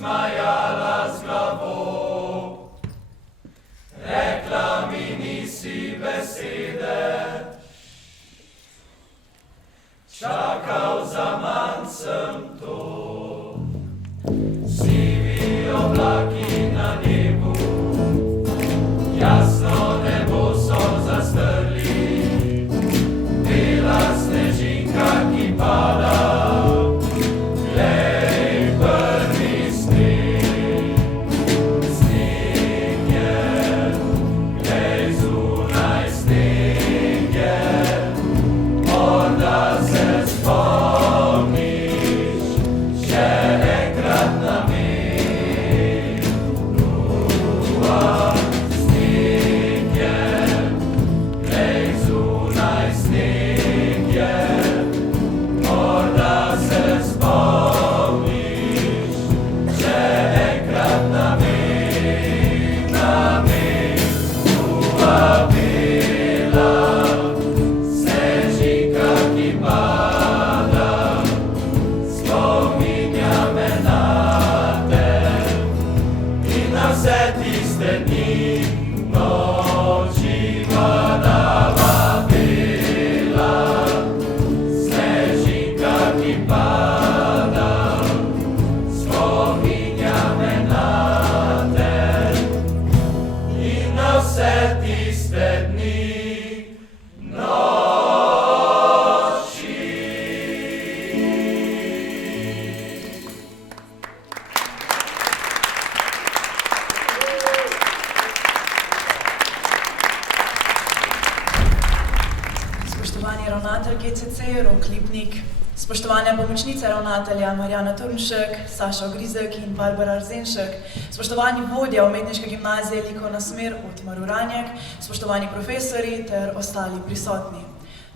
smajala z glavo, rekla mi nisi besede, čakal zaman sem to, sivi oblaki na nebu, jasno nebo so zastrli, bela snežinka, ki pada. Spoštovane pomočnice ravnatelja Marjana Turnšek, Saša Ogrizek in Barbara Arzenšek, spoštovani vodja umetniške gimnazije Likovna smer Otmar Uranjek, spoštovani profesori ter ostali prisotni.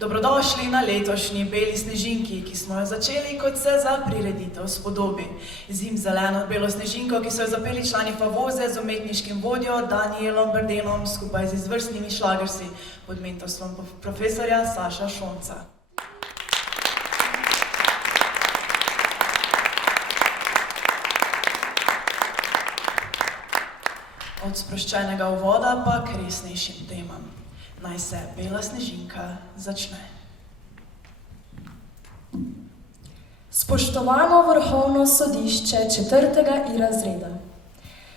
Dobrodošli na letošnji Beli snežinki, ki smo jo začeli, kot se za prireditev spodobi. Zimzeleno belo snežinko, ki so jo zapeli člani Favoze z umetniškim vodjo Danielom Brdenom skupaj z izvrstnimi šlagersi pod mentorstvom profesorja Saša Šonca. Od sproščenega uvoda pa k resnejšim temam. Naj se Bela snežinka začne. Spoštovano Vrhovno sodišče 4. I razreda.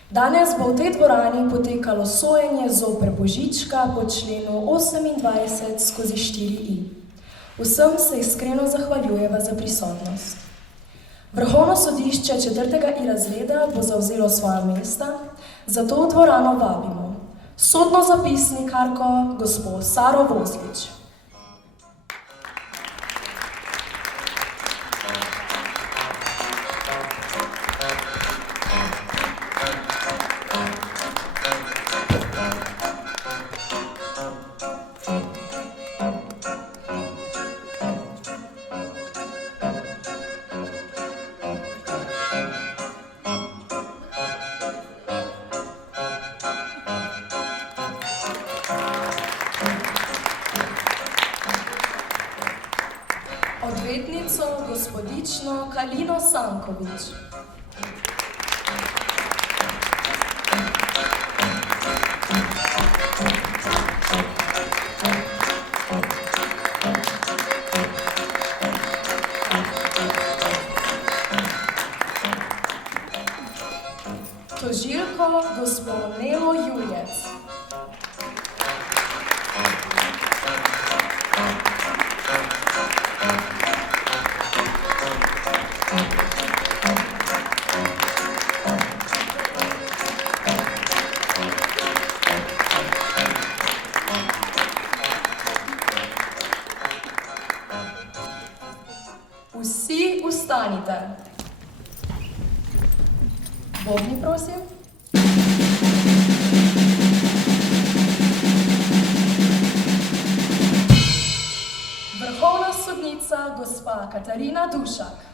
Danes bo v tej dvorani potekalo sojenje zoper Božička po členu 28/4i. Vsem se iskreno zahvaljujeva za prisotnost. Vrhovno sodišče 4. I razreda bo zavzelo svoja mesta, zato v dvorano vabimo sodno zapisnikarko gospo Saro Vozlič. Odvetnico gospodično Kalino Sankovič. Tožilko gospod Nelo Juljec. Vsi ustanite. Bobni, prosim. Vrhovna sodnica gospa Katarina Dušak.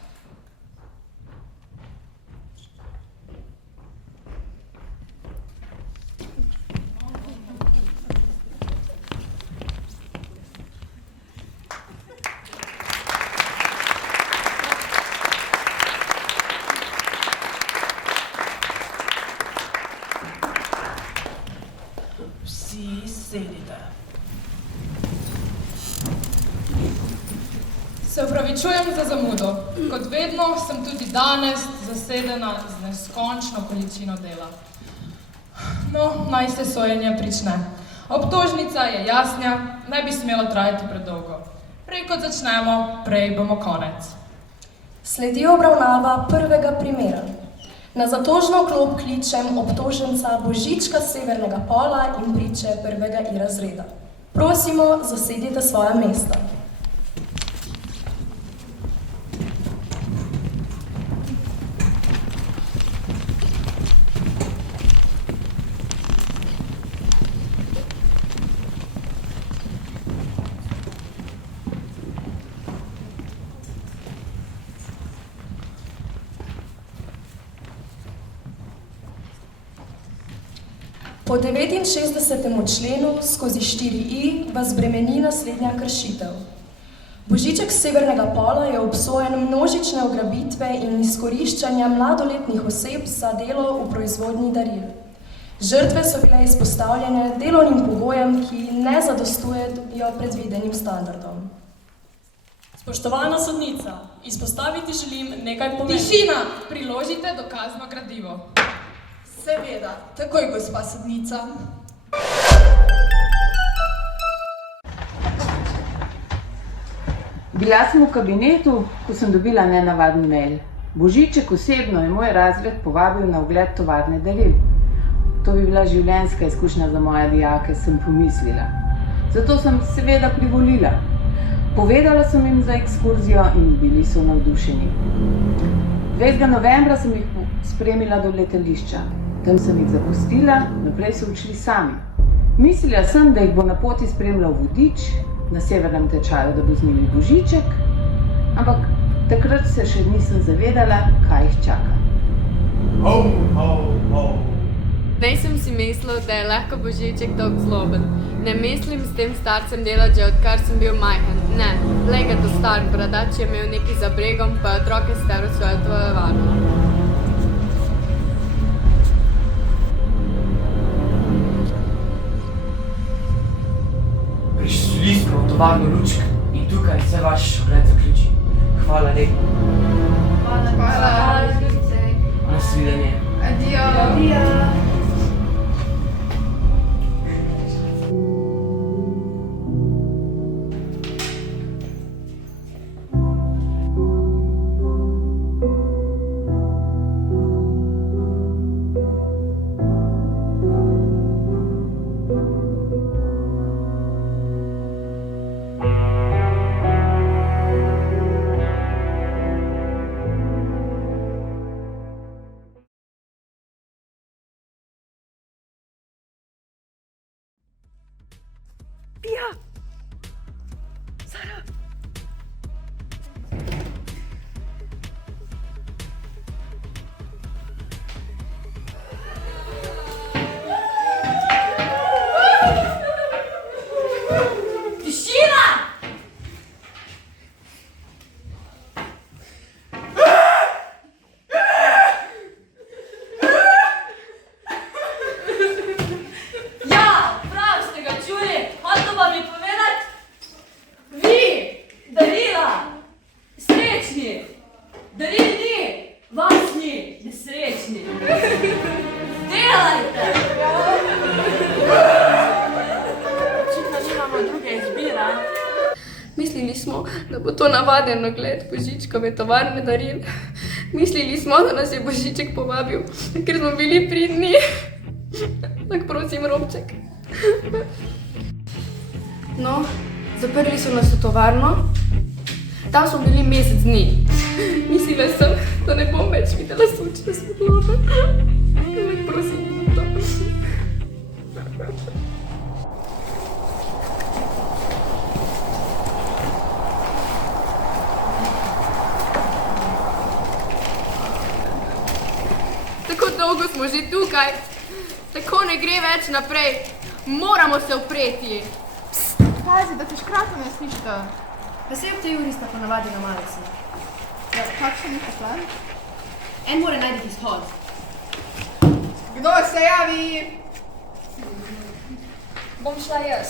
opravičujem za zamudo. Kot vedno sem tudi danes zasedena z neskončno količino dela. No, naj se sojenje prične. Obtožnica je jasna, ne bi smelo trajati predolgo. Prej kot začnemo, prej bomo konec. Sledi obravnava prvega primera. Na zatožno klop kličem obtoženca Božička Severnega Pola in priče prvega I razreda. Prosimo, zasedite svoja mesta. Po 69. členu skozi 4i vas bremeni naslednja kršitev. Božiček Severnega Pola je obsojen množične ugrabitve in izkoriščanja mladoletnih oseb za delo v proizvodnji daril. Žrtve so bile izpostavljene delovnim pogojem, ki ne zadostujejo predvidenim standardom. Spoštovana sodnica, izpostaviti želim nekaj pomembnih. Tišina! Priložite dokazno gradivo. Seveda, takoj, gospa sodnica. Bila sem v kabinetu, ko sem dobila nenavaden mail. Božiček osebno je moj razred povabil na ogled tovarne daril. To bi bila življenjska izkušnja za moje dijake, sem pomislila. Zato sem seveda privolila. Povedala sem jim za ekskurzijo in bili so navdušeni. 2. novembra sem jih spremila do letališča. Tam sem jih zapustila, naprej so odšli sami. Mislila sem, da jih bo na poti spremljal vodič, na severnem tečaju, da bo z njimi Božiček, ampak takrat se še nisem zavedala, kaj jih čaka. Ho, ho, ho. Zdaj sem si mislil, da je lahko Božiček tako zloben. Ne mislim s tem starcem delati že odkar sem bil majhen. Ne, glej ga to star bradač je imel nekaj za bregom, pa je otroke star v svojo tvojevano. Prišli smo v tovarno Lučk in tukaj se vaš ogled zaključi. Hvala lepo. Hvala. Nasvidenje. Adijo. Mislili smo, da bo to navaden ogled Božičkove tovarne daril. Mislili smo, da nas je Božiček povabil, ker smo bili pridni. Tak prosim, Robček. No, zaprli so nas v tovarno. Tam smo bili mesec dni. Mislila sem, da ne bom več videla sončne svetlobe. Tak prosim, to. Tako dolgo smo že tukaj, tako ne gre več naprej, moramo se upreti. Pazi, da te škratom ne slišta. Pa se v tej uri sta ponavadi na malici. Ja, kakšen je ta plan? En mora najti izhod. Kdo se javi? Bom šla jaz.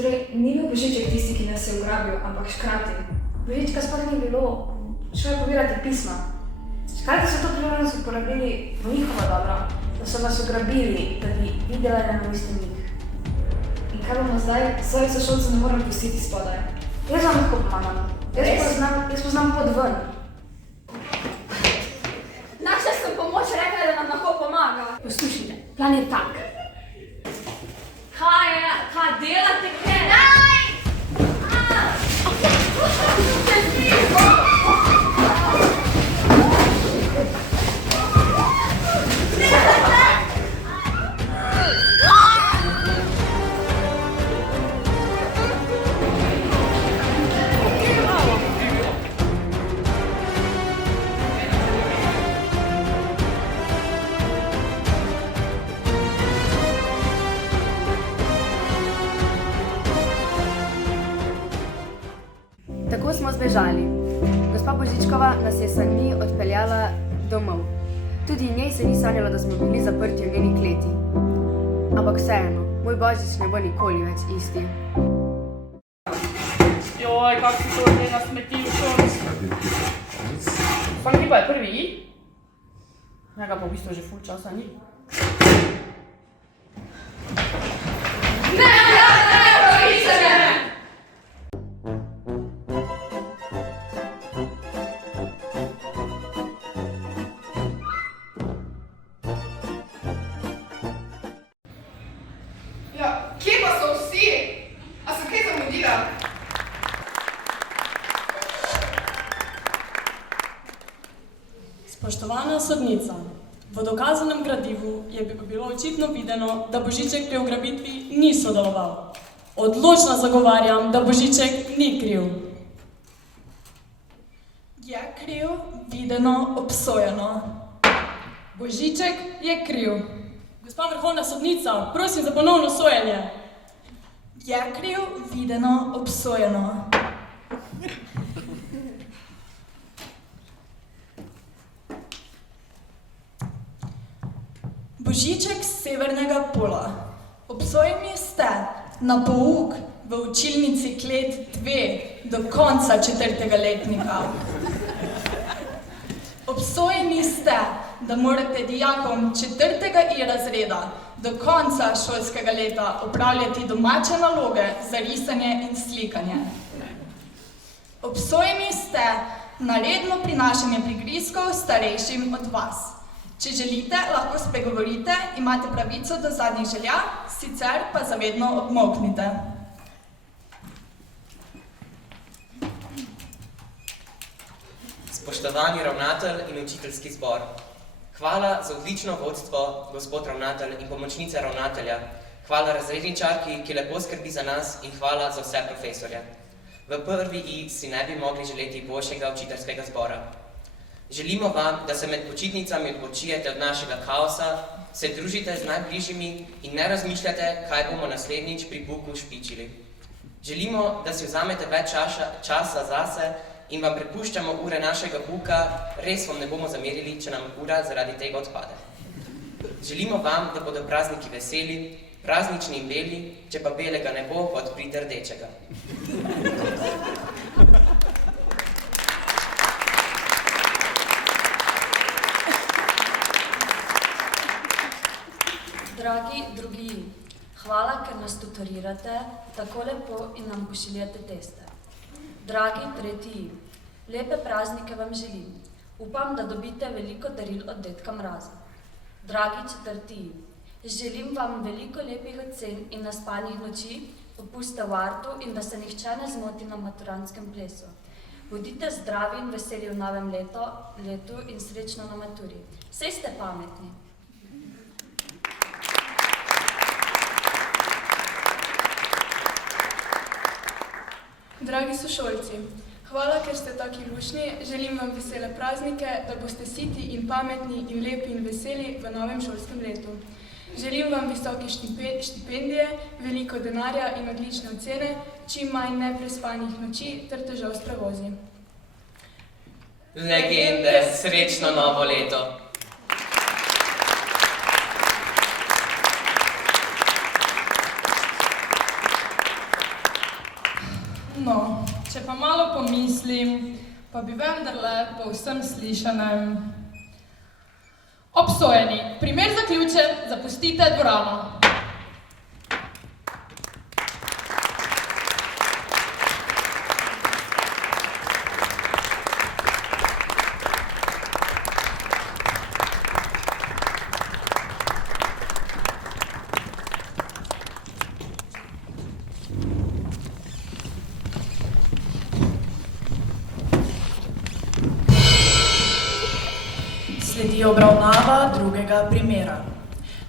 Torej, ni bil Božiček tisti, ki nas je ugrabil, ampak škrati. Božička sploh ni bilo, šel je pobirati pisma. Škrati so to priložnost uporabili v njihovo dobro, da so nas ugrabili, da bi videla nenavisti njih. In kaj bomo zdaj? Svoji sošolci ne moram pustiti spodaj. Jaz vam lahko pomagam. Jaz poznam pot ven. Našla sem pomoč, rekla, da nam lahko pomaga. Poslušajte, plan je tak. Kaj delate, kaj? Daj! Tako smo zbežali. Gospa Božičkova nas je sanji odpeljala domov. Tudi njej se ni sanjalo, da smo bili zaprti v njeni kleti. Ampak vseeno, moj Božič ne bo nikoli več isti. Joj, kak si to je nasmetil šolc. Sam ti pa je prvi i? Njega pa v bistvu že ful časa ni. Ja, kje pa so vsi? A sem kaj zamudila? Spoštovana sodnica, v dokazanem gradivu je bilo očitno videno, da Božiček pri ugrabitvi ni sodeloval. Odločno zagovarjam, da Božiček ni kriv. Je kriv, videno, obsojeno. Božiček je kriv. Gospa vrhovna sodnica, prosim za ponovno sojenje. Je kriv, videno, obsojeno. Božiček z severnega pola. Obsojeni ste na pouk v učilnici Klet 2 do konca 4. letnika. Obsojeni ste, da morate dijakom 4. I razreda do konca šolskega leta opravljati domače naloge za risanje in slikanje. Obsojeni ste na redno prinašanje prigrizkov starejšim od vas. Če želite, lahko spregovorite, imate pravico do zadnjih želja, sicer pa zavedno obmolknite. Spoštovani ravnatelj in učiteljski zbor, hvala za odlično vodstvo, gospod ravnatelj in pomočnica ravnatelja. Hvala razredničarki, ki lepo skrbi za nas, in hvala za vse profesorje. V prvi I si ne bi mogli želeti boljšega učiteljskega zbora. Želimo vam, da se med počitnicami odpočijete od našega kaosa, se družite z najbližjimi in ne razmišljate, kaj bomo naslednjič pri pouku špičili. Želimo, da si vzamete več časa zase in vam prepuščamo ure našega pouka, res vam ne bomo zamerili, če nam ura zaradi tega odpade. Želimo vam, da bodo prazniki veseli, praznični in beli, če pa belega ne bo, pa odprite rdečega. Dragi drugi, hvala, ker nas tutorirate tako lepo in nam pošiljate teste. Dragi tretji, lepe praznike vam želim. Upam, da dobite veliko daril od dedka Mraza. Dragi četrti, želim vam veliko lepih ocen in naspanih noči, popuste v artu in da se nihče ne zmoti na maturantskem plesu. Bodite zdravi in veseli v novem letu in srečno na maturi. Saj ste pametni. Dragi sošolci, hvala, ker ste taki lušni, želim vam vesele praznike, da boste siti in pametni in lepi in veseli v novem šolskem letu. Želim vam visoke štipendije, veliko denarja in odlične ocene, čim manj neprespanih noči ter težav s prevozi. Legende, srečno novo leto! No, če pa malo pomislim, pa bi vendarle po vsem slišanem. Obsojeni, primer zaključen, zapustite dvorano. Sledi obravnava drugega primera.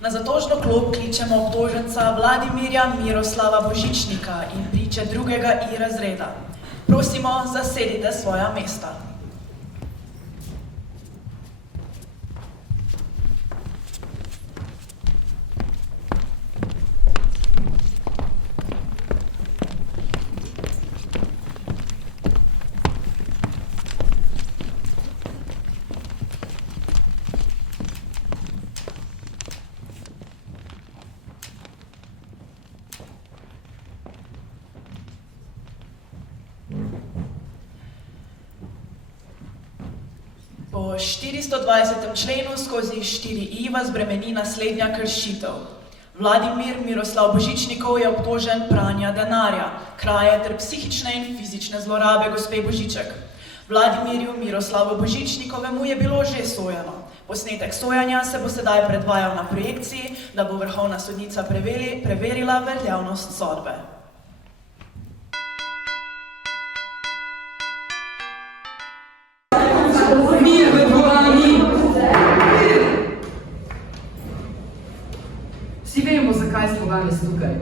Na zatožno klop kličemo obtoženca Vladimirja Miroslava Božičnika in priče drugega I razreda. Prosimo, zasedite svoja mesta. Po 420. členu skozi 4i vas bremeni naslednja kršitev. Vladimir Miroslav Božičnikov je obtožen pranja denarja, kraje ter psihične in fizične zlorabe gospe Božiček. Vladimirju Miroslavu Božičnikovemu je bilo že sojeno. Posnetek sojanja se bo sedaj predvajal na projekciji, da bo vrhovna sodnica preverila veljavnost sodbe. Vsi vemo, zakaj smo danes tukaj.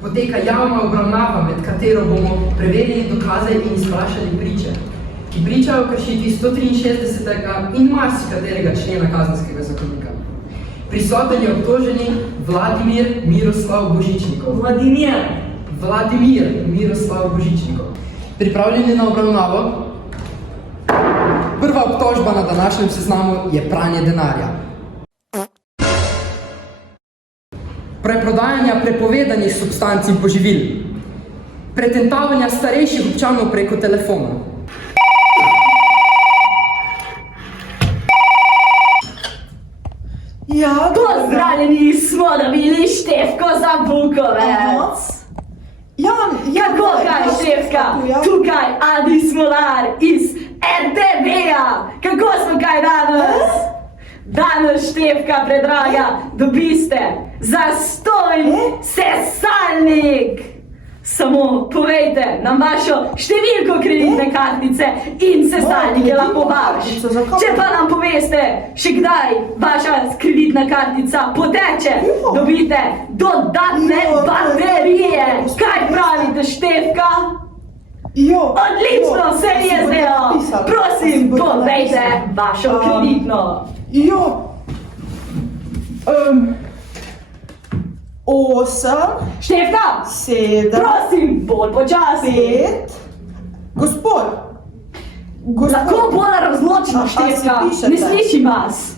Poteka javna obravnava, med katero bomo preverili dokaze in izprašali priče, ki pričajo o kršitvi 163. in marsikaterega člena kazenskega zakonika. Prisoten je obtoženi Vladimir Miroslav Božičnikov. Vladimir Miroslav Božičnikov. Pripravljeni na obravnavo? Prva obtožba na današnjem seznamu je pranje denarja. Preprodajanja prepovedanih substanc in poživil. Pretentavanja starejših občanov preko telefona. Ja, pozdravljeni smo dobili Štefko Zabukovec. Kako kaj, Štefka? Tukaj Adi Smolar iz RTV-ja. Kako smo kaj danes? Danes, Štefka predraga, dobiste zastojn sesalnik. Samo povejte nam vašo številko kreditne kartice in sesalnik je lahko vaš. Če pa nam poveste, še kdaj vaša kreditna kartica poteče, dobite dodatne baterije. Kaj pravite, Štefka? Odlično se mi je zdelo. Prosim, povejte vašo kreditno. 8, Štefka! 7, prosim, bolj počasi. 5, gospod. Lahko bolj razločno, Štefka, ne slišim vas.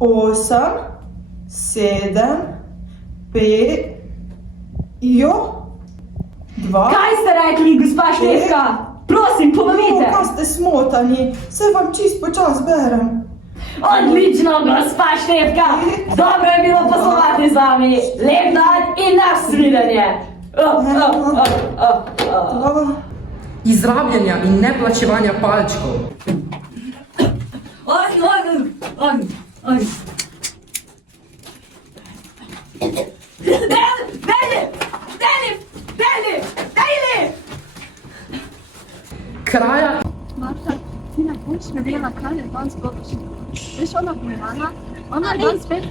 8, 7, 5, 2. Kaj ste rekli, gospa Štefka? Prosim, ponovite. Kaj ste smotani, se vam čist počas berem. Odlično, gospa Štefka! Dobro je bilo poslovati z vami. Lep dan in nasvidenje. Izrabljanja in neplačevanja palčkov. Kraja. Marta, ti ne boš ne vela, kaj je danes zgodilo. Veš, ona pomevana, ona je danes spet...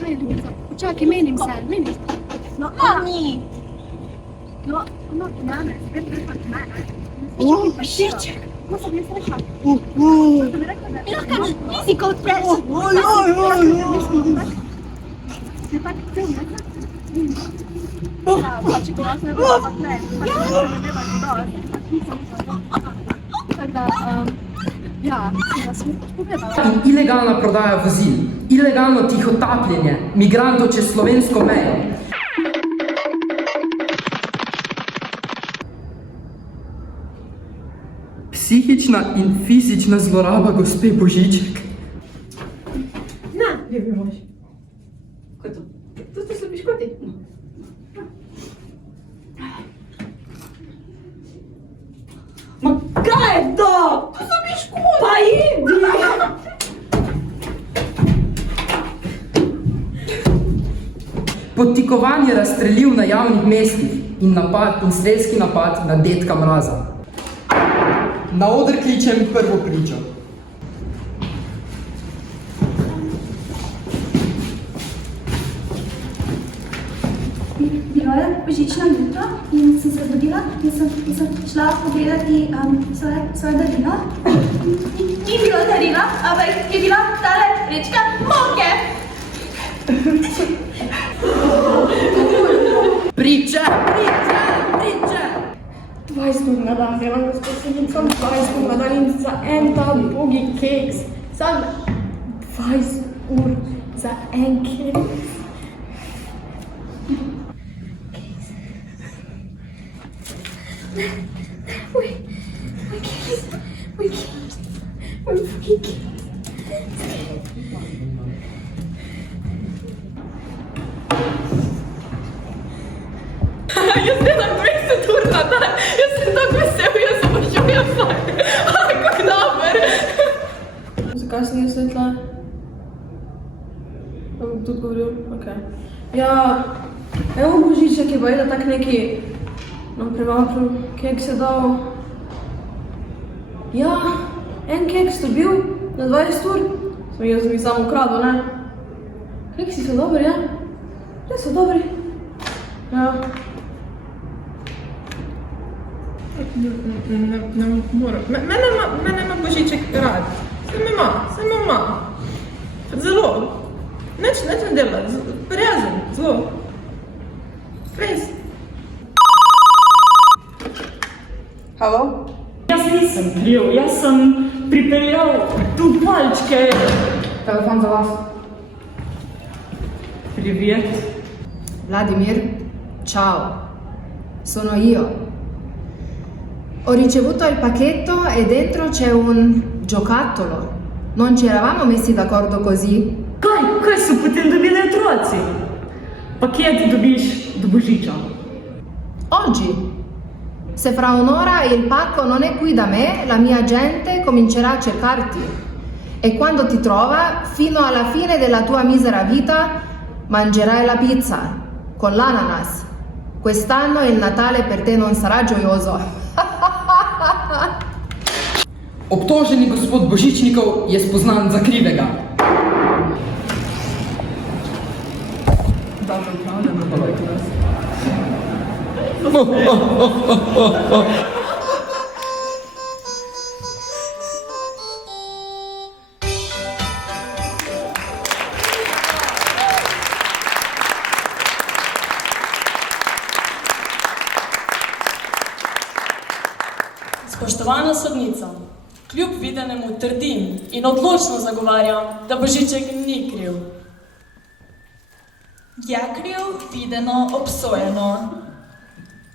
Kaj je ljubica? Počakaj, menim se. No, Mami! No, ona pomevana je spet prišla k mene. Šiček! No, sem jaz rekla. Lahko nisi kot preš. Se pa cel nekaj. Če ko vas ne bo pa ne. Tako da, ja, sem povedala. In ilegalna prodaja vozil, ilegalno tihotapljenje migrantov čez slovensko mejo. Psihična in fizična zloraba gospe Božiček. Na, ljubi mož. Kaj to? To ste se piškoti? Ma kaj je to? To so piškoti! Pa idi! Podtikovanje razstrelil na javnih mestih in strelski napad na dedka Mraza. Na oder kličem prvo pričo. Bilo je božično jutro in sem se zbudila in sem šla pogledati svoje darilo. Ni bilo darila, ampak je bila tale vrečka moke. Priče! 20 ur na dan delam, gospod Sodnik, sam 20 ur na dan in za en ta bogi keks. Sam 20 ur za en keks. Moj keks, moj bogi keks. Jaz delam 20 ur na dan, jaz sem tako vesel, jaz obožujem fakt. Kako dober. Zakaj sem jaz svetla? Bom tudi govoril? Ok. Ja, evo Božiček je bojda tak neki nam prevapil, keks je dal. Ja, en keks dobil na 20 ur. Jaz sem jih samo ukradil, ne? Keksi so dobri, ja? Res so dobri. Ja. Ne moram. Mene ima Božiček rad. Se me ima. Zelo. Nič ne dela. Prijazen. Zelo. Res. Halo? Jaz nisem kriv, jaz sem pripeljal tu palčke. Telefon za vas. Privet. Vladimir, ciao. Sono io. Ho ricevuto il pacchetto e dentro c'è un giocattolo. Non ci eravamo messi d'accordo così? Kaj so potem dobili otroci? Paket dobiš do Božiča. Oggi. Se fra un'ora il pacco non è qui da me, la mia gente comincerà a cercarti. E quando ti trova, fino alla fine della tua misera vita, mangerai la pizza con l'ananas. Quest'anno il Natale per te non sarà gioioso. Obtoženi gospod Božičnikov je spoznan za krivega. Dobro upravljeno, dobro Spoštovana sodnica, kljub videnemu trdim in odločno zagovarjam, da Božiček ni kriv. Je kriv, videno, obsojeno.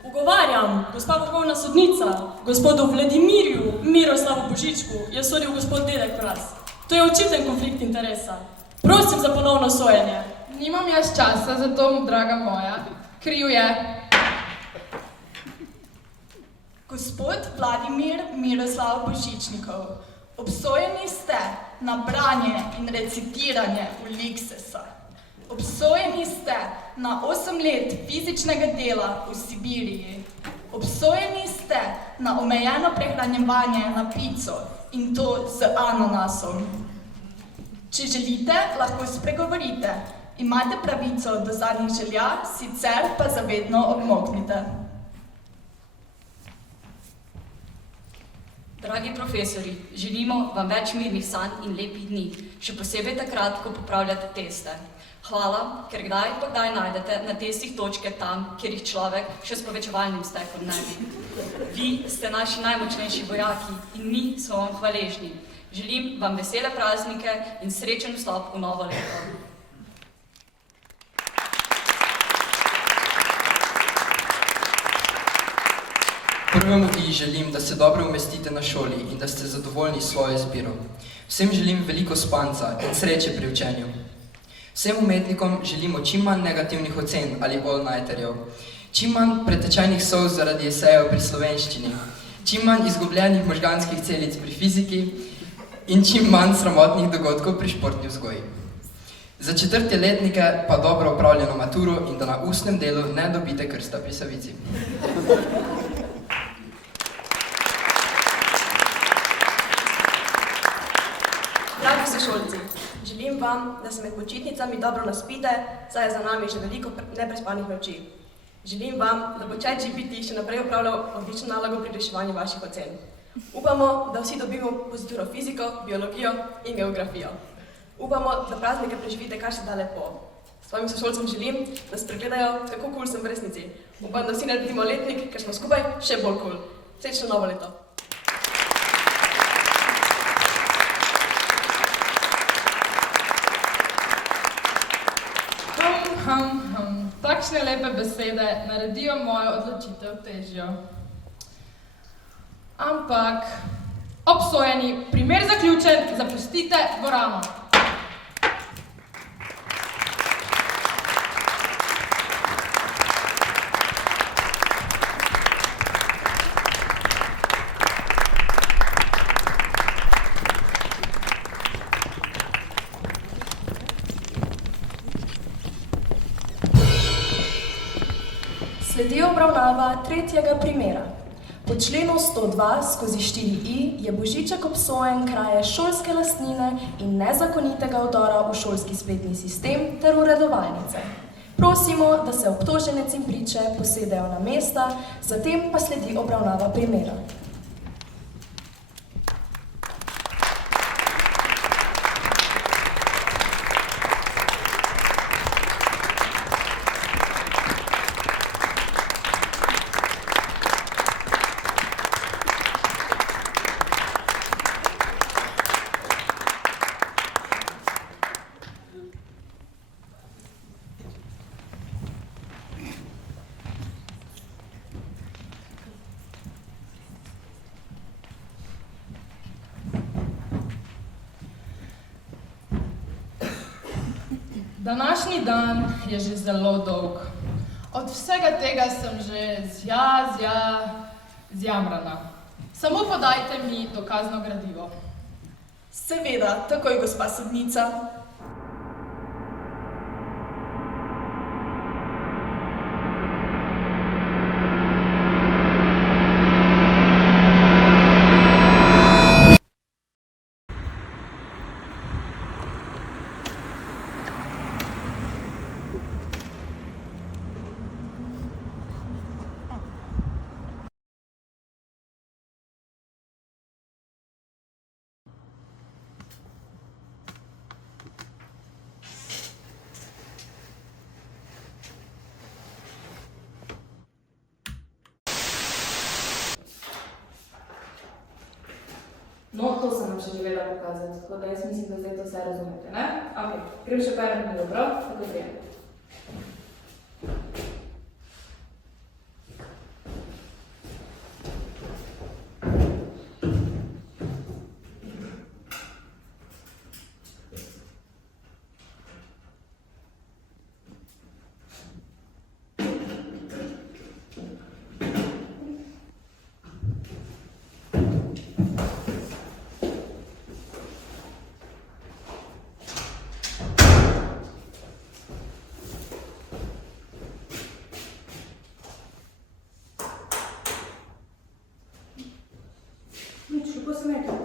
Ugovarjam, gospa vrhovna sodnica, gospodu Vladimirju Miroslavu Božičku je sodil gospod dedek Mraz. To je očiten konflikt interesa. Prosim za ponovno sojenje. Nimam jaz časa za to, draga moja. Kriv je. Gospod Vladimir Miroslav Božičnikov, obsojeni ste na branje in recitiranje Uliksesa. Obsojeni ste na 8 let fizičnega dela v Sibiriji. Obsojeni ste na omejeno prehranjevanje na pico in to z ananasom. Če želite, lahko spregovorite. Imate pravico do zadnjih želja, sicer pa zavedno obmoknite. Dragi profesori, želimo vam več mirnih sanj in lepih dni, še posebej takrat, ko popravljate teste. Hvala, ker kdaj pa kdaj najdete na testih točke tam, kjer jih človek še s povečevalnim stekom ne bi. Vi ste naši najmočnejši vojaki in mi smo vam hvaležni. Želim vam vesele praznike in srečen vstop v novo leto. Prvemu ji želim, da se dobro umestite na šoli in da ste zadovoljni s svojo izbiro. Vsem želim veliko spanca in sreče pri učenju. Vsem umetnikom želimo čim manj negativnih ocen ali all-nighterjev, čim manj pretečajnih solz zaradi esejev pri slovenščini, čim manj izgubljenih možganskih celic pri fiziki in čim manj sramotnih dogodkov pri športni vzgoji. Za 4. letnike pa dobro opravljeno maturo in da na ustnem delu ne dobite krsta pri Savici. Dragi sošolci, želim vam, da se med počitnicami dobro naspite, saj je za nami že veliko neprespanih noči. Želim vam, da bo ChatGPT še naprej upravljal odlično nalogo pri reševanju vaših ocen. Upamo, da vsi dobimo pozitivno fiziko, biologijo in geografijo. Upamo, da praznike preživite kar se da lepo. Svojim sošolcem želim, da spregledajo, kako cool sem v resnici. Upam, da vsi naredimo letnik, ker smo skupaj še bolj cool. Srečno novo leto! Takšne lepe besede naredijo mojo odločitev težjo. Ampak, obsojeni, primer zaključen, zapustite dvorano. Sledi obravnava tretjega primera. Po členu 102/4i je Božiček obsojen kraje šolske lastnine in nezakonitega vdora v šolski spletni sistem ter uredovalnice. Prosimo, da se obtoženec in priče posedejo na mesta, zatem pa sledi obravnava primera. Današnji dan je že zelo dolg. Od vsega tega sem že zjamrana. Samo podajte mi dokazno gradivo. Seveda, takoj, gospa sodnica. No, to sem vam še želela pokazati, tako da jaz mislim, da zdaj to vse razumete, ne? Ok, grem še perati mi dobro, tako grem. Nič, kako se nekaj?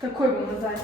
Takoj bom nazaj.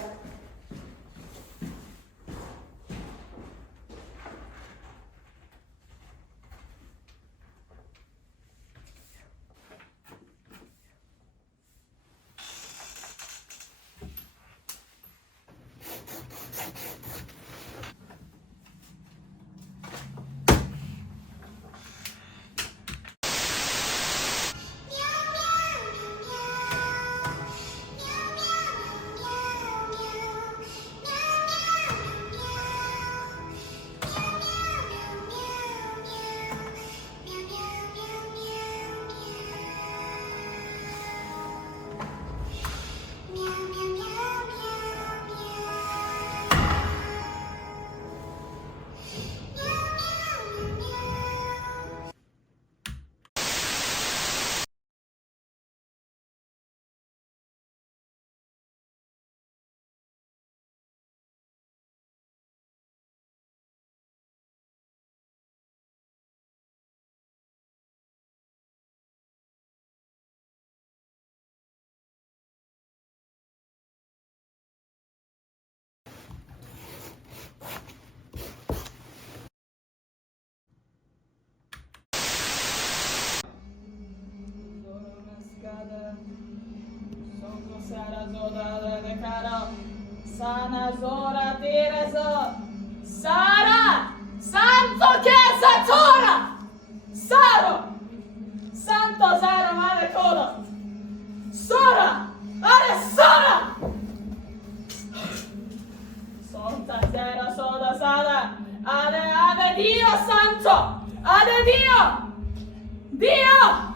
Sana Zora Teresa Sara Santo Chiesa Zora Saro Santo Sara Mare Coda Sora Are Sora Santa Zera Soda Sada Ade Dio Santo Ade Dio Dio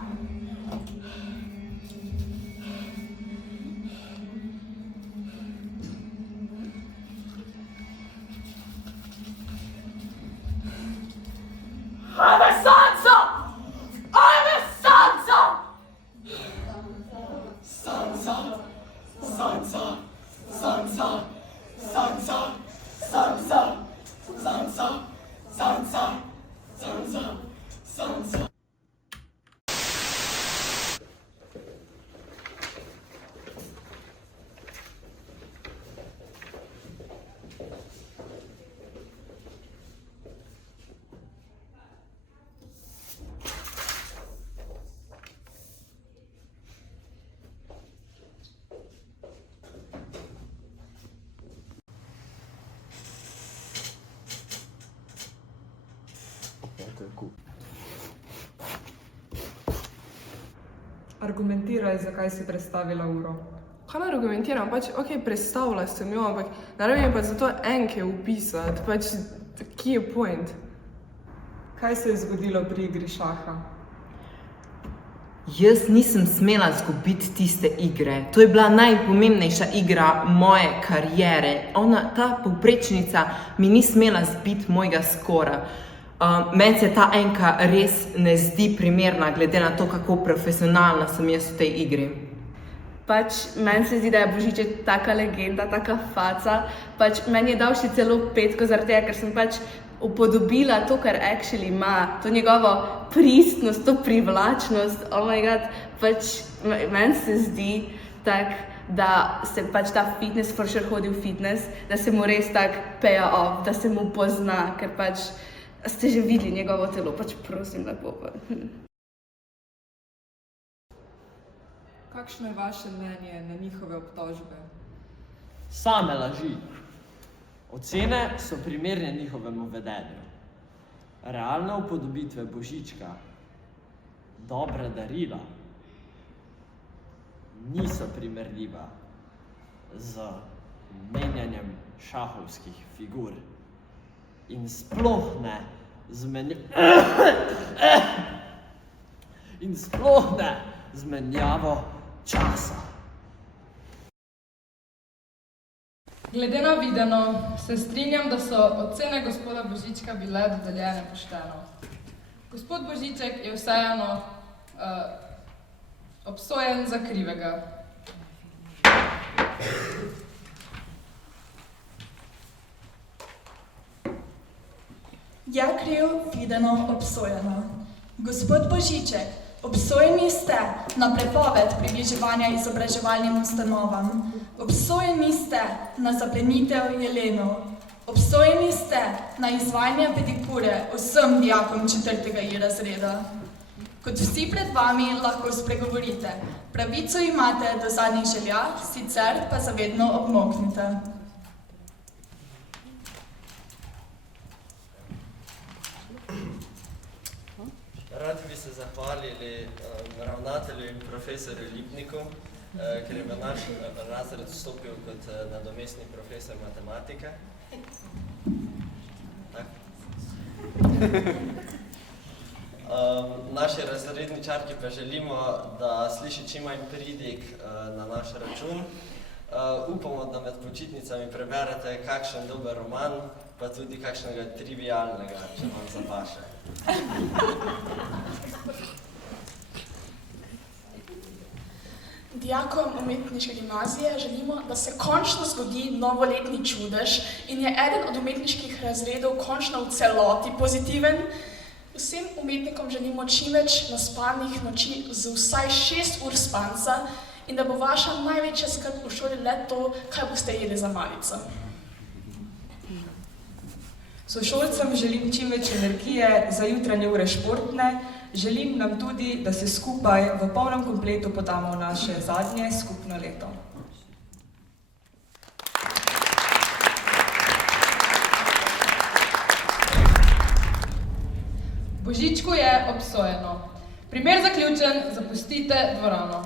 Ave Sansa! Ave Sansa! Sansa! Sansa! Sansa! Sansa! Sansa! Sansa! Sansa! Sansa! Sansa! Argumentiraj, zakaj si prestavila uro. Kaj naj argumentiram? Pač, ok, prestavila sem jo, ampak ne rabim pa zato enke upisati, pač, kje je point? Kaj se je zgodilo pri igri šaha? Jaz nisem smela izgubiti tiste igre. To je bila najpomembnejša igra moje kariere. Ta povprečnica mi ni smela zbiti mojega skora. Meni se ta enka res ne zdi primerna, glede na to, kako profesionalna sem jaz v tej igri. Pač meni se zdi, da je Božiček taka legenda, taka faca. Pač meni je dal še celo 5, zaradi tega, ker sem pač upodobila to, kar actually ima, to njegovo pristnost, to privlačnost, oh my god, pač meni se zdi tak, da se pač ta fitness for sure hodi v fitness, da se mu res tak pay off, da se mu pozna, ker pač ste že videli njegovo telo, pač prosim lepo. Kakšno je vaše mnenje na njihove obtožbe? Same laži. Ocene so primerne njihovemu vedenju. Realne upodobitve Božička, dobra darila, niso primerljiva z menjanjem šahovskih figur. In sploh ne zmenjavo časa. Glede na videno, se strinjam, da so ocene gospoda Božička bile dodeljene pošteno. Gospod Božiček je vseeno obsojen za krivega. Ja kriv, videno, obsojeno. Gospod Božiček, Obsojeni ste na prepoved približevanja izobraževalnim ustanovam. Obsojeni ste na zaplenitev jelenov. Obsojeni ste na izvajanje pedikure vsem dijakom 4. I razreda. Kot vsi pred vami lahko spregovorite. Pravico imate do zadnjih želja, sicer pa zavedno obmoknite. Radi bi se zahvalili ravnatelju in profesorju Lipniku, ker je v naš razred vstopil kot nadomestni profesor matematike. Naši razredničarki pa želimo, da sliši čim manj pridig na naš račun. Upamo, da med počitnicami preberete kakšen dober roman, pa tudi kakšnega trivialnega, če vam zapaše. Dijakom umetniške gimnazije želimo, da se končno zgodi novoletni čudež in je eden od umetniških razredov končno v celoti pozitiven. Vsem umetnikom želimo čim več naspanih noči z vsaj 6 ur spanca in da bo vaša največja skrb v šoli le to, kaj boste jedli za malico. Sošolcem želim čim več energije za jutranje ure športne, želim nam tudi, da se skupaj v polnem kompletu podamo v naše zadnje skupno leto. Božičku je obsojeno. Primer zaključen, zapustite dvorano.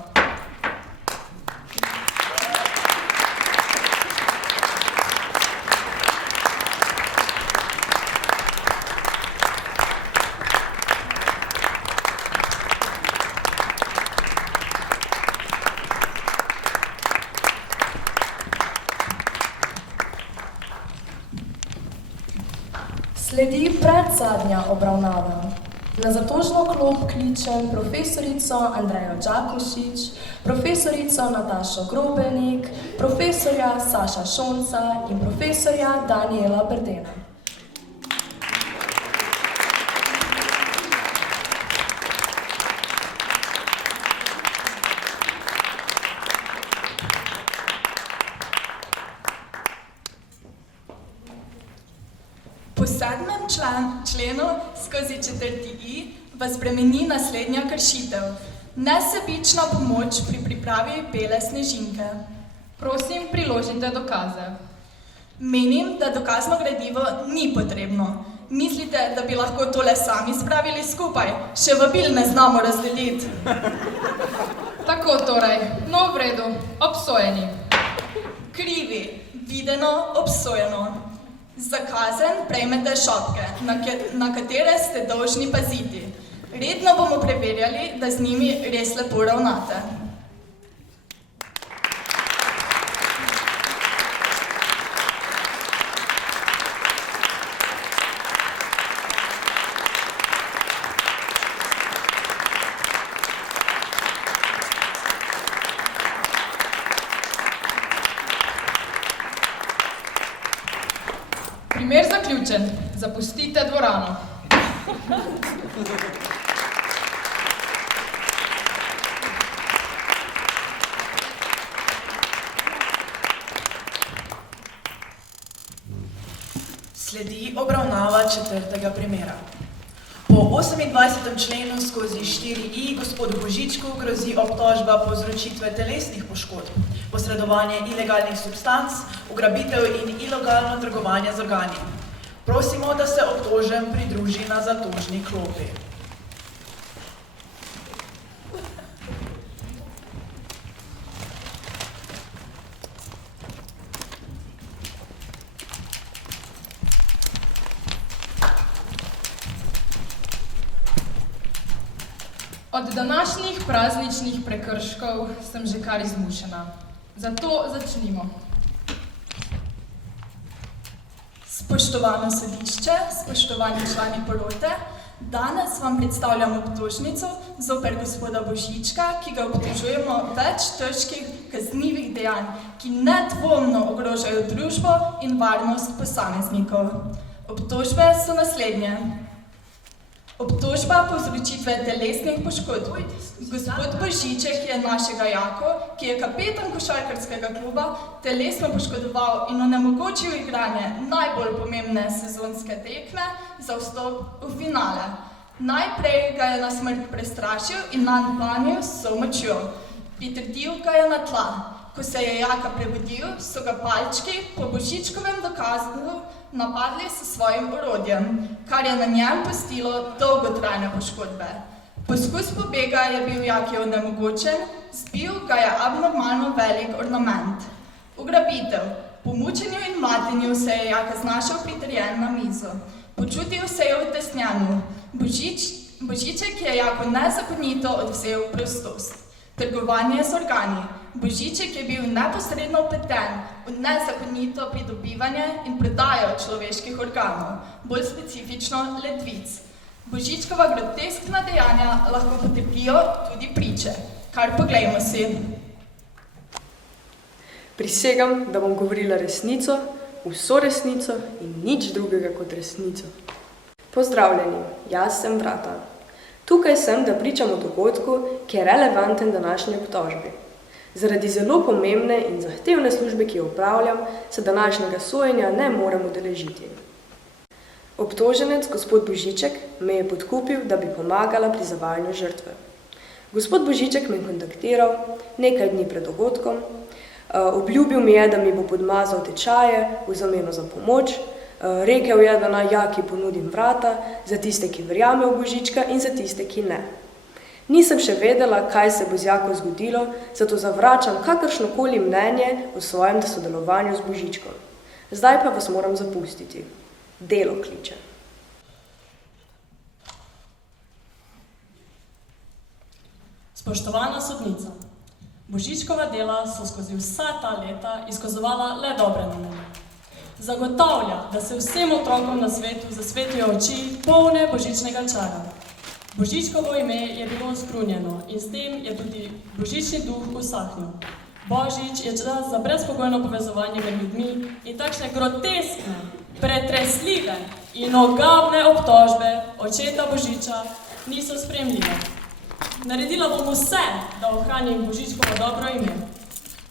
Sledi predzadnja obravnava. Na zatožno klop kličem profesorico Andrejo Đakošič, profesorico Natašo Grobenik, profesorja Saša Šonca in profesorja Daniela Brdena. Po 7. členu skozi 4. I vas bremeni naslednja kršitev. Nesebična pomoč pri pripravi bele snežinke. Prosim, priložite dokaze. Menim, da dokazno gradivo ni potrebno. Mislite, da bi lahko tole sami spravili skupaj? Še vabil ne znamo razdeliti. Tako torej, no v redu, obsojeni. Krivi, videno, obsojeno. Za kazen prejmete šopke, na katere ste dolžni paziti. Redno bomo preverjali, da z njimi res lepo ravnate. Primer zaključen. Zapustite dvorano. Sledi obravnava 4. primera. Po 28. členu skozi 4I gospodu Božičku grozi obtožba povzročitve telesnih poškodb, posredovanje ilegalnih substanc, ugrabitev in ilegalno trgovanje z organi. Prosimo, da se obtožen pridruži na zatožni klopi. Od današnjih prazničnih prekrškov sem že kar izmušena. Zato začnimo. Spoštovano sodišče, spoštovani člani porote, danes vam predstavljam obtožnico zoper gospoda Božička, ki ga obtožujemo več težkih kaznivih dejanj, ki nedvomno ogrožajo družbo in varnost posameznikov. Obtožbe so naslednje. Obtožba povzročitve telesnih poškodb. Gospod Božiček je našega Jako, ki je kapetan košarkarskega kluba, telesno poškodoval in onemogočil igranje najbolj pomembne sezonske tekme za vstop v finale. Najprej ga je na smrt prestrašil in nanj planil s vso močjo. Pritrdil ga je na tla. Ko se je Jaka prebudil, so ga palčki po Božičkovem dokazu napadli s svojim orodjem, kar je na njem pustilo dolgotrajne poškodbe. Poskus pobega je bil Jaki onemogočen, zbil ga je abnormalno velik ornament. Ugrabitev. Po mučenju in mlatenju se je Jaka znašel pritrjen na mizo. Počutil se je utesnjeno. Božiček je Jako nezakonito odvzel prostost. Trgovanje z organi. Božiček je bil neposredno vpleten v nezakonito pridobivanje in prodajo človeških organov, bolj specifično ledvic. Božičkova groteskna dejanja lahko potrpijo tudi priče. Kar poglejmo si. Prisegam, da bom govorila resnico, vso resnico in nič drugega kot resnico. Pozdravljeni, jaz sem Vrata. Tukaj sem, da pričam o dogodku, ki je relevanten današnji obtožbi. Zaradi zelo pomembne in zahtevne službe, ki jo opravljam, se današnjega sojenja ne morem udeležiti. Obtoženec, gospod Božiček, me je podkupil, da bi pomagala pri zavajanju žrtve. Gospod Božiček me je kontaktiral nekaj dni pred dogodkom, obljubil mi je, da mi bo podmazal tečaje v zameno za pomoč, rekel je, da naj Jaki ponudim vrata za tiste, ki verjame v Božička in za tiste, ki ne. Nisem še vedela, kaj se bo z Jako zgodilo, zato zavračam kakršnokoli mnenje o svojem sodelovanju z Božičkom. Zdaj pa vas moram zapustiti. Delo kliče. Spoštovana sodnica, Božičkova dela so skozi vsa ta leta izkazovala le dobre namene. Zagotavlja, da se vsem otrokom na svetu zasvetijo oči polne božičnega čara. Božičkovo ime je bilo skrunjeno in s tem je tudi božični duh usahnil. Božič je čas za brezpogojno povezovanje med ljudmi in takšne groteskne, pretresljive in ogavne obtožbe očeta Božiča niso sprejemljive. Naredila bom vse, da ohranim Božičkovo dobro ime.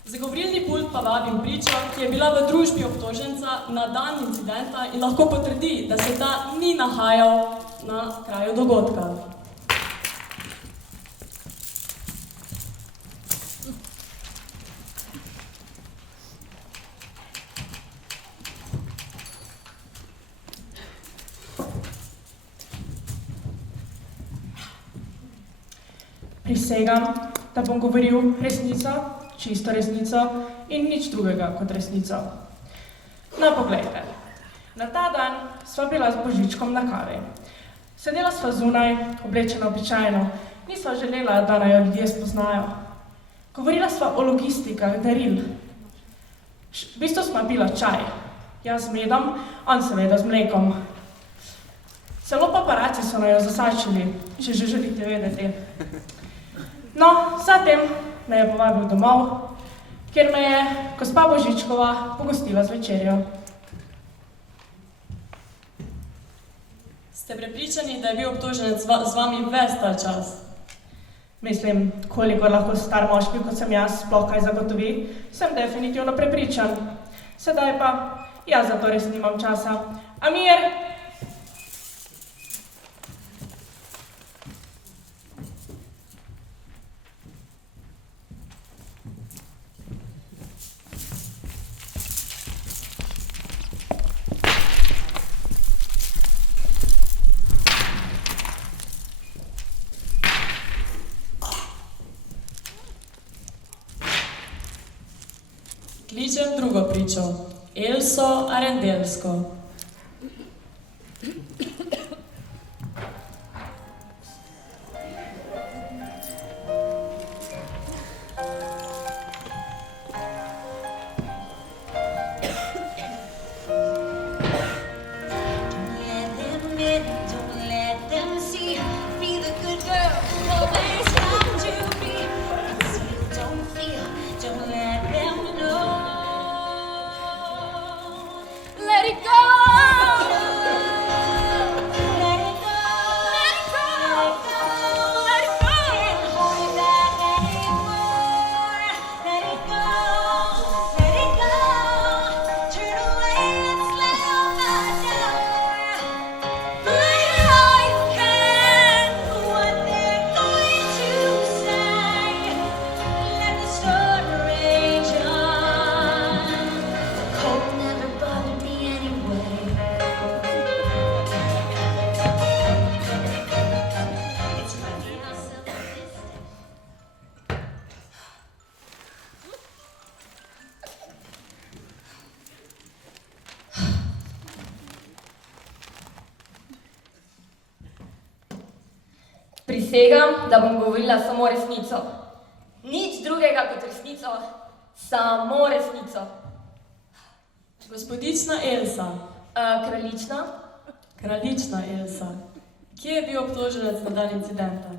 Za govorilni pult pa vabim pričo, ki je bila v družbi obtoženca na dan incidenta in lahko potrdi, da se ta ni nahajal na kraju dogodka. Prisegam, da bom govoril resnico, čisto resnico in nič drugega kot resnico. No, poglejte. Na ta dan sva bila z Božičkom na kavi. Sedela sva zunaj, oblečena običajno, nisva želela, da naj jo ljudje spoznajo. Govorila sva o logistikah daril. V bistvu sva pila čaj. Jaz z medom, on seveda z mlekom. Celo paparaci so naj jo zasačili, če že želite vedeti. No, zatem me je povabil domov, kjer me je gospa Božičkova pogostila z večerjo. Ste prepričani, da je bil obtoženec z vami ves ta čas? Mislim, koliko lahko star moški, kot sem jaz, sploh kaj zagotovi, sem definitivno prepričan. Sedaj pa, jaz za to res nimam časa. Amir! Kličem drugo pričo, Elso Arendelsko. Let it go! Prisegam, da bom govorila samo resnico. Nič drugega kot resnico, samo resnico. Gospodična Elsa. Kraljična? Kraljična Elsa. Kje je bil obtoženec na dan incidenta?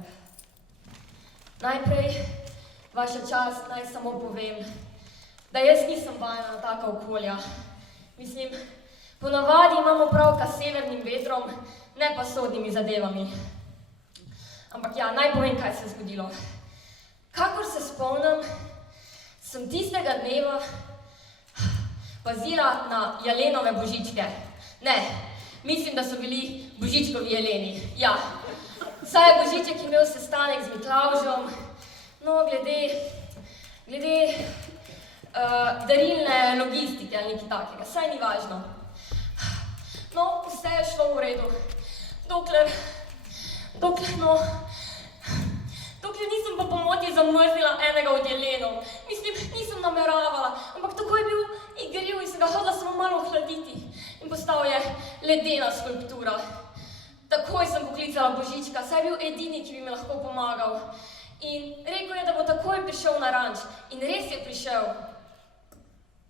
Najprej, vaša čast, naj samo povem, da jaz nisem vajena na taka okolja. Mislim, ponavadi imamo opravka s severnim vetrom, ne pa s sodnimi zadevami. Ampak ja, naj povem, kaj se je zgodilo. Kakor se spomnim, sem tistega dneva pazila na jelenove božičke. Ne, mislim, da so bili božičkovi jeleni. Ja, saj je božiček imel sestanek z Miklavžem, no, glede darilne logistike ali nekaj takega, saj ni važno. No, vse je šlo v redu, dokler nisem po pomoti zamrznila enega od jelenov. Mislim, nisem nameravala, ampak tako je bil igriv in sem ga hodila samo malo ohladiti. In postal je ledena skulptura. Takoj sem poklicala Božička, saj je bil edini, ki bi mi lahko pomagal. In rekel je, da bo takoj prišel na ranč. In res je prišel.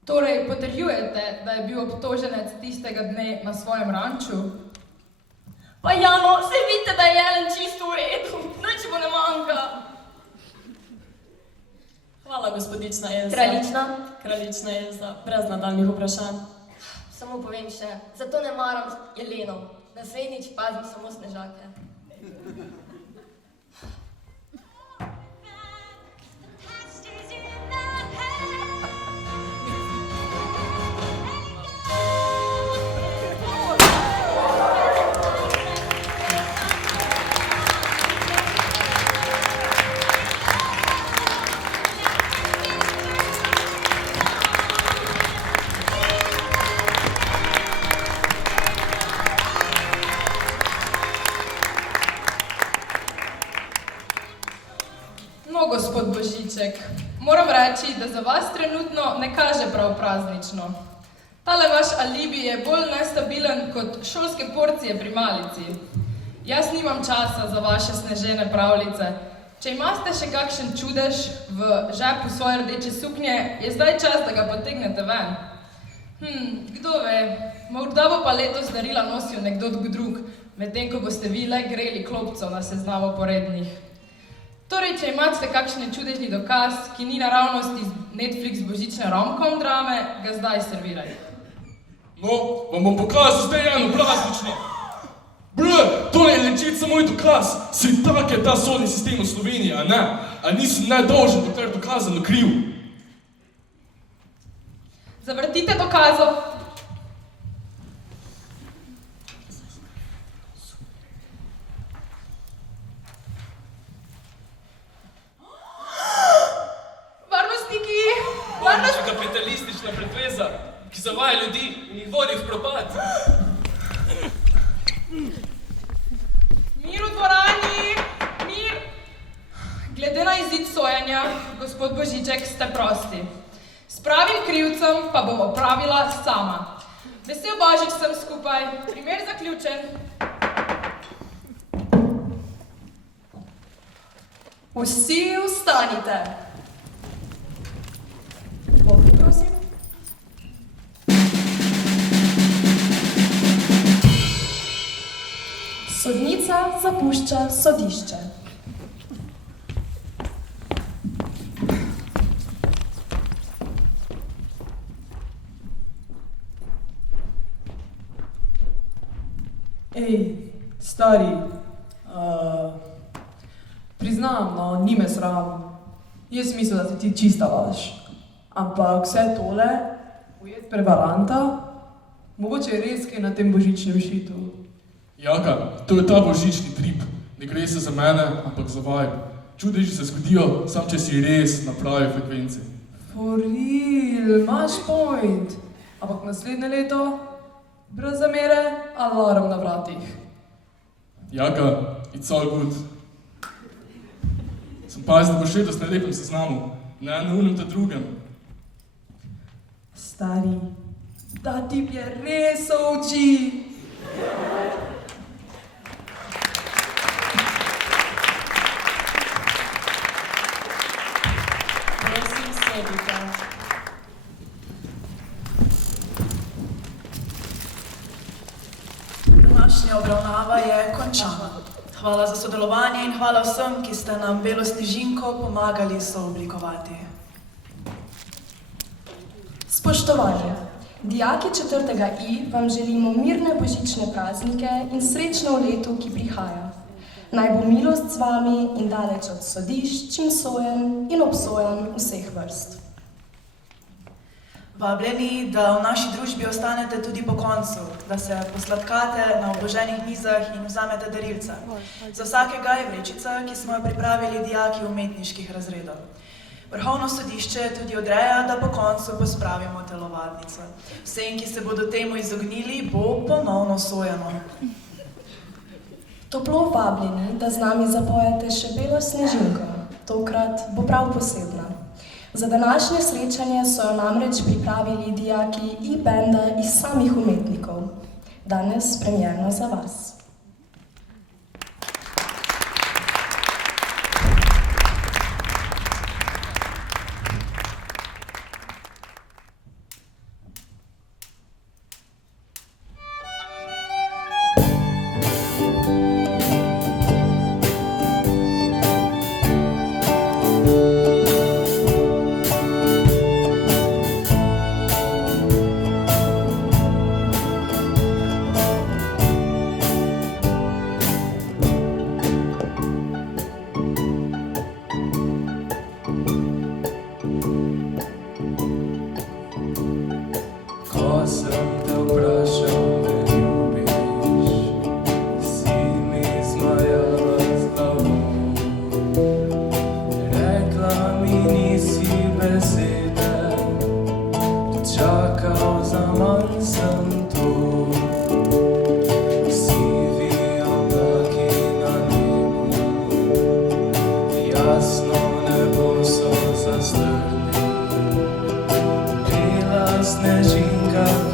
Torej, potrjujete, da je bil obtoženec tistega dne na svojem ranču? Pa ja, no, saj vidite, da je jelen čisto v redu. Nič mu ne manjka. Hvala, gospodična Elsa. Kraljična? Kraljična Elsa, brez nadaljnjih vprašanj. Samo povem še, zato ne maram jelenov. Naslednjič pazim samo snežake. Gospod Božiček, moram reči, da za vas trenutno ne kaže prav praznično. Tale vaš alibi je bolj nestabilen kot šolske porcije pri malici. Jaz nimam časa za vaše snežene pravljice. Če imate še kakšen čudež v žepu svoje rdeče suknje, je zdaj čas, da ga potegnete ven. Kdo ve, morda bo pa letos darila nosil nekdo drug, medtem ko boste vi le greli klopcev na seznamu porednih. Torej, če imate kakšen čudežni dokaz, ki ni naravnost iz Netflix božične romkom drame, ga zdaj servirajte. No, vam bom pokazal zdaj eno praznično. Tole je lečica moj dokaz. Saj tak je ta sodni sistem v Sloveniji, a ne? A nisem nedolžen, dokler dokazano kriv. Zavrtite dokazov. Kapitalistična pretveza, ki zavaja ljudi in jih vodi v propad. Mir v dvorani! Mir! Glede na izid sojenja, gospod Božiček, ste prosti. S pravim krivcem pa bom opravila sama. Vesel Božič sem skupaj, primer zaključen. Vsi vstanite. Prosim. Sodnica zapušča sodišče. Ej, stari, priznam, no, ni me sram. Jaz mislim, da si ti čista laž. Ampak vse tole, ujet prevaranta, mogoče je res kaj na tem božičnem šitu. Jaka, to je ta božični trip. Ne gre se za mene, ampak za vaju. Čudeži se zgodijo, sam če si res na pravi frekvenci. For real, imaš point. Ampak naslednje leto, brez zamere, alarm na vratih. Jaka, it's all good. Sem pazil, da boš letos na lepem seznamu, ne na unem te drugem. Stari, ta tip je res oči. Današnja obravnava je končana. Hvala za sodelovanje in hvala vsem, ki ste nam Belo snežinko pomagali sooblikovati. Spoštovani, dijaki 4. I vam želimo mirne božične praznike in srečno v letu, ki prihaja. Naj bo milost z vami in daleč od sodišč in sojenj in obsojanj vseh vrst. Vabljeni, da v naši družbi ostanete tudi po koncu, da se posladkate na obloženih mizah in vzamete darilca. Za vsakega je vrečica, ki smo jo pripravili dijaki umetniških razredov. Vrhovno sodišče tudi odreja, da po koncu pospravimo telovadnico. Vsem, ki se bodo temu izognili, bo ponovno sojeno. Toplo vabljeni, da z nami zapojete še Belo snežinko. Tokrat bo prav posebna. Za današnje srečanje so jo namreč pripravili dijaki I-benda iz samih umetnikov. Danes premierno za vas. Snežinka